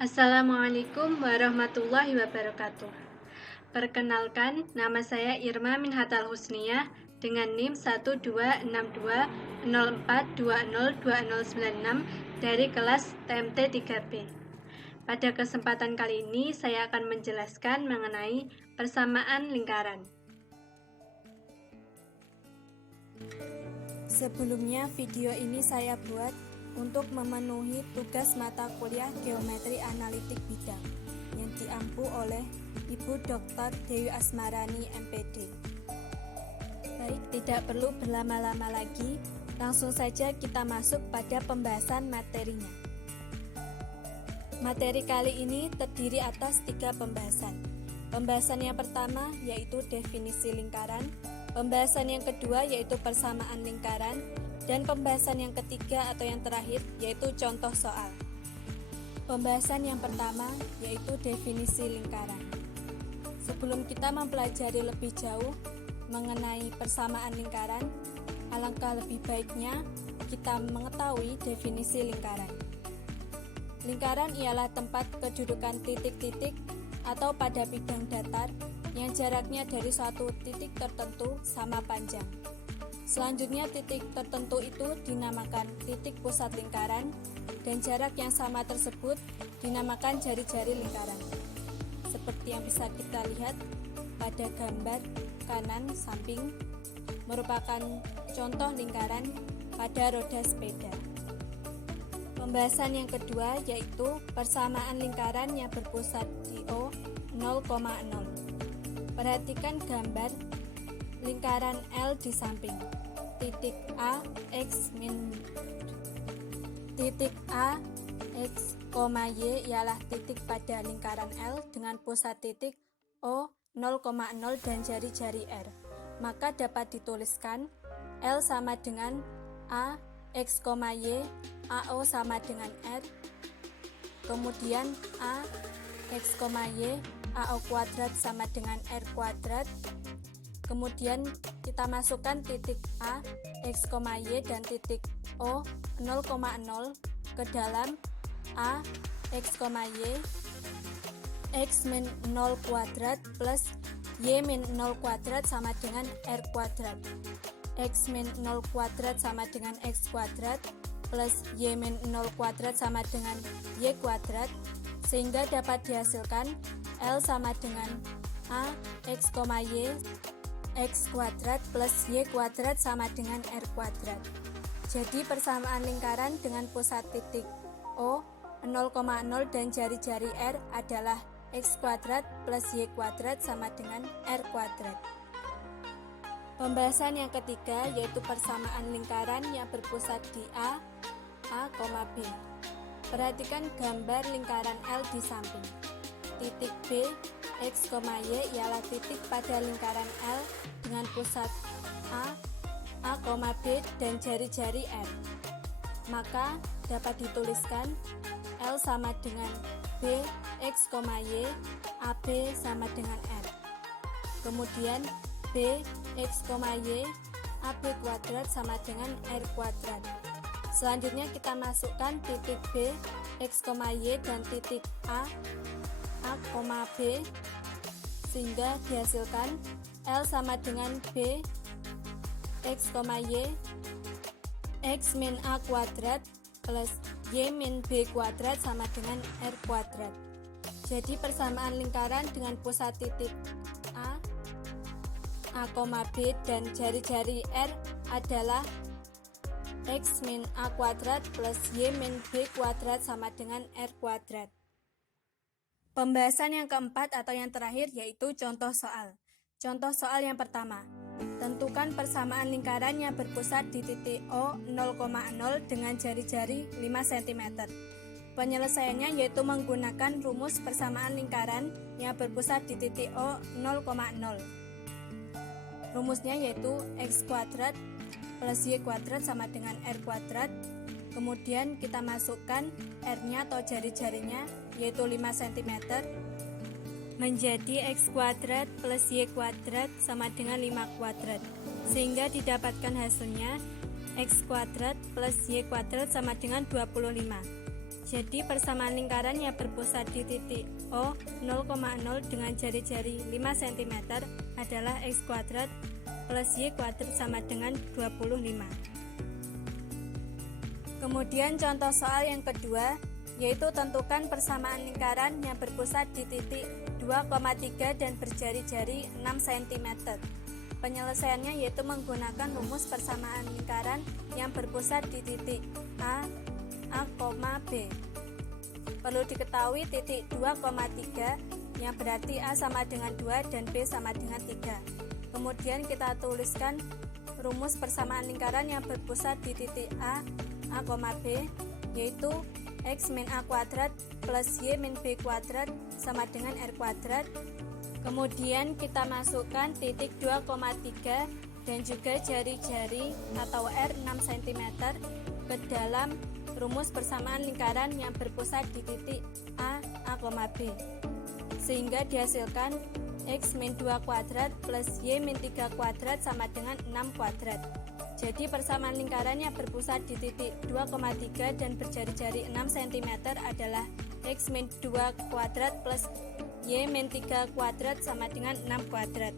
Assalamualaikum warahmatullahi wabarakatuh. Perkenalkan, nama saya Irma Minhatal Husniyah dengan NIM 126204202096 dari kelas TMT 3B. Pada kesempatan kali ini, saya akan menjelaskan mengenai persamaan lingkaran. Sebelumnya, video ini saya buat untuk memenuhi tugas mata kuliah Geometri Analitik Bidang yang diampu oleh Ibu Dr. Dewi Asmarani, MPD. Baik, tidak perlu berlama-lama lagi, langsung saja kita masuk pada pembahasan materinya. Materi kali ini terdiri atas 3 pembahasan. Pembahasan yang pertama yaitu definisi lingkaran, pembahasan yang kedua yaitu persamaan lingkaran, dan pembahasan yang ketiga atau yang terakhir yaitu contoh soal. Pembahasan yang pertama yaitu definisi lingkaran. Sebelum kita mempelajari lebih jauh mengenai persamaan lingkaran, alangkah lebih baiknya kita mengetahui definisi lingkaran. Lingkaran ialah tempat kedudukan titik-titik atau pada bidang datar yang jaraknya dari suatu titik tertentu sama panjang. Selanjutnya, titik tertentu itu dinamakan titik pusat lingkaran dan jarak yang sama tersebut dinamakan jari-jari lingkaran. Seperti yang bisa kita lihat pada gambar kanan samping merupakan contoh lingkaran pada roda sepeda. Pembahasan yang kedua yaitu persamaan lingkaran yang berpusat di O 0,0. Perhatikan gambar lingkaran L di samping. Titik A, X, Y ialah titik pada lingkaran L dengan pusat titik O 0,0 dan jari-jari R. Maka dapat dituliskan L sama dengan A, X, Y, AO sama dengan R. Kemudian A, X, Y, AO kuadrat sama dengan R kuadrat. Kemudian kita masukkan titik A, X, Y, dan titik O 0,0 ke dalam A, X, Y, X min 0 kuadrat plus Y min 0 kuadrat sama dengan R kuadrat. X min 0 kuadrat sama dengan X kuadrat plus Y min 0 kuadrat sama dengan Y kuadrat, sehingga dapat dihasilkan L sama dengan A, X, Y, X kuadrat plus Y kuadrat sama dengan R kuadrat. Jadi persamaan lingkaran dengan pusat titik O 0,0 dan jari-jari R adalah X kuadrat plus Y kuadrat sama dengan R kuadrat. Pembahasan yang ketiga yaitu persamaan lingkaran yang berpusat di A, B. Perhatikan gambar lingkaran L di samping. Titik B, X, Y ialah titik pada lingkaran L dengan pusat A, B dan jari-jari R. Maka dapat dituliskan L sama dengan B, X, Y, AB sama dengan R. Kemudian B, X, Y, AB kuadrat sama dengan R kuadrat. Selanjutnya kita masukkan titik B, X, Y dan titik A, B, sehingga dihasilkan L sama dengan B, X, Y, X min A kuadrat plus Y min B kuadrat sama dengan R kuadrat. Jadi persamaan lingkaran dengan pusat titik A, B dan jari-jari R adalah X min A kuadrat plus Y min B kuadrat sama dengan R kuadrat. Pembahasan yang keempat atau yang terakhir yaitu contoh soal. Contoh soal yang pertama. Tentukan persamaan lingkaran yang berpusat di titik O 0,0 dengan jari-jari 5 cm. Penyelesaiannya yaitu menggunakan rumus persamaan lingkaran yang berpusat di titik O 0,0. Rumusnya yaitu X kuadrat plus Y kuadrat sama dengan R kuadrat. Kemudian kita masukkan R-nya atau jari-jarinya yaitu 5 cm menjadi X kuadrat plus Y kuadrat sama dengan 5 kuadrat, sehingga didapatkan hasilnya X kuadrat plus Y kuadrat sama dengan 25. Jadi persamaan lingkaran yang berpusat di titik O 0,0 dengan jari-jari 5 cm adalah X kuadrat plus Y kuadrat sama dengan 25. Kemudian contoh soal yang kedua, yaitu tentukan persamaan lingkaran yang berpusat di titik 2,3 dan berjari-jari 6 cm. Penyelesaiannya yaitu menggunakan rumus persamaan lingkaran yang berpusat di titik A, B. Perlu diketahui titik 2,3 yang berarti A sama dengan 2 dan B sama dengan 3. Kemudian kita tuliskan rumus persamaan lingkaran yang berpusat di titik A, B, yaitu X min A kuadrat plus Y min B kuadrat sama dengan R kuadrat. Kemudian kita masukkan titik 2,3 dan juga jari-jari atau R 6 cm ke dalam rumus persamaan lingkaran yang berpusat di titik A, B. Sehingga dihasilkan X min 2 kuadrat plus Y min 3 kuadrat sama dengan 6 kuadrat. Jadi persamaan lingkaran yang berpusat di titik 2,3 dan berjari-jari 6 cm adalah X min 2 kuadrat plus Y min 3 kuadrat sama dengan 6 kuadrat.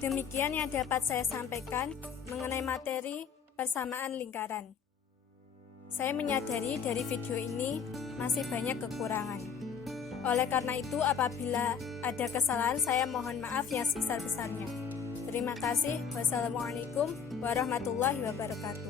Demikian yang dapat saya sampaikan mengenai materi persamaan lingkaran. Saya menyadari dari video ini masih banyak kekurangan. Oleh karena itu, apabila ada kesalahan, saya mohon maaf yang sebesar-besarnya. Terima kasih. Wassalamualaikum warahmatullahi wabarakatuh.